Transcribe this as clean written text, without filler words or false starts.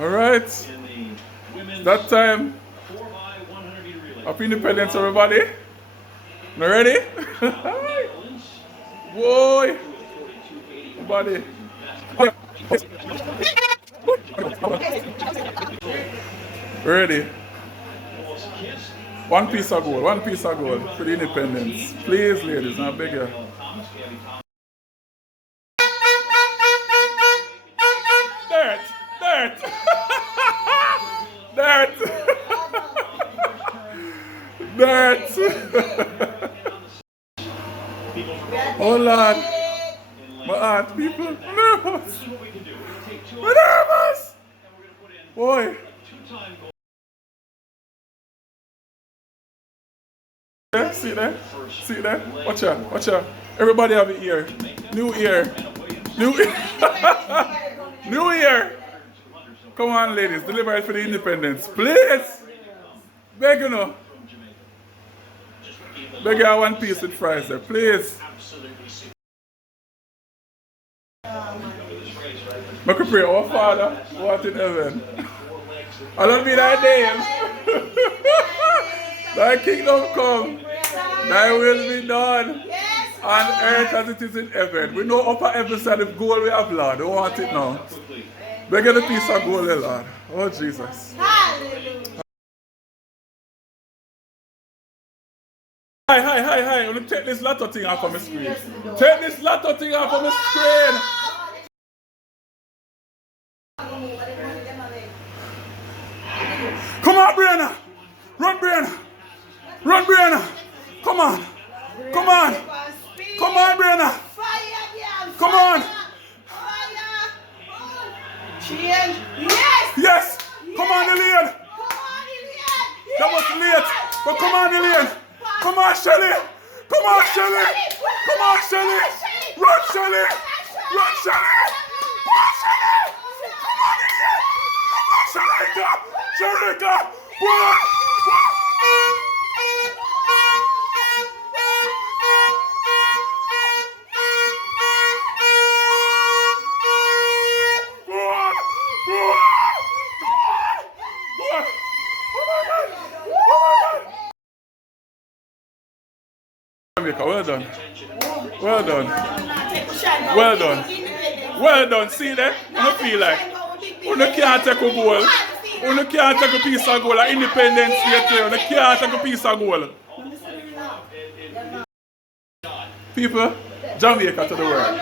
Alright. It's that time. Happy Independence, everybody. You ready? Boy. Everybody. Ready? One piece of gold for the independence. Please, ladies, I beg you. Dirt! Dirt! Dirt! Oh Lord. My heart, people. I'm nervous. I'm nervous! Boy. See there? See there? Watch out. Everybody have an ear. New ear. New ear. Come on, ladies. Deliver it for the independence. Please. Beg you know. Beg you one piece with fries there. Please. I can pray, oh Father, who art in heaven. I don't be thy name. Thy kingdom come. Thy will be done on earth as it is in heaven. We know upper heaven side of gold we have, Lord. We want it now. Beg you the piece of gold, Lord. Oh, Jesus. Hallelujah. Hi. I'm going to take this lotto thing off of my screen. Take this lotto thing off of my screen. Come on, Brianna. Run, Brianna. Come on, Brianna. Come on. Yes. Come on, Elaine. That was late. But come on, Elaine. Come on, Shelly. Run, Shelly. Come on, Elaine. Jamaica. Well done. See that? I don't feel like you can't take a goal. You can't take a piece of gold. Independence Day, you can't take a piece of gold. People, Jamaica to the world.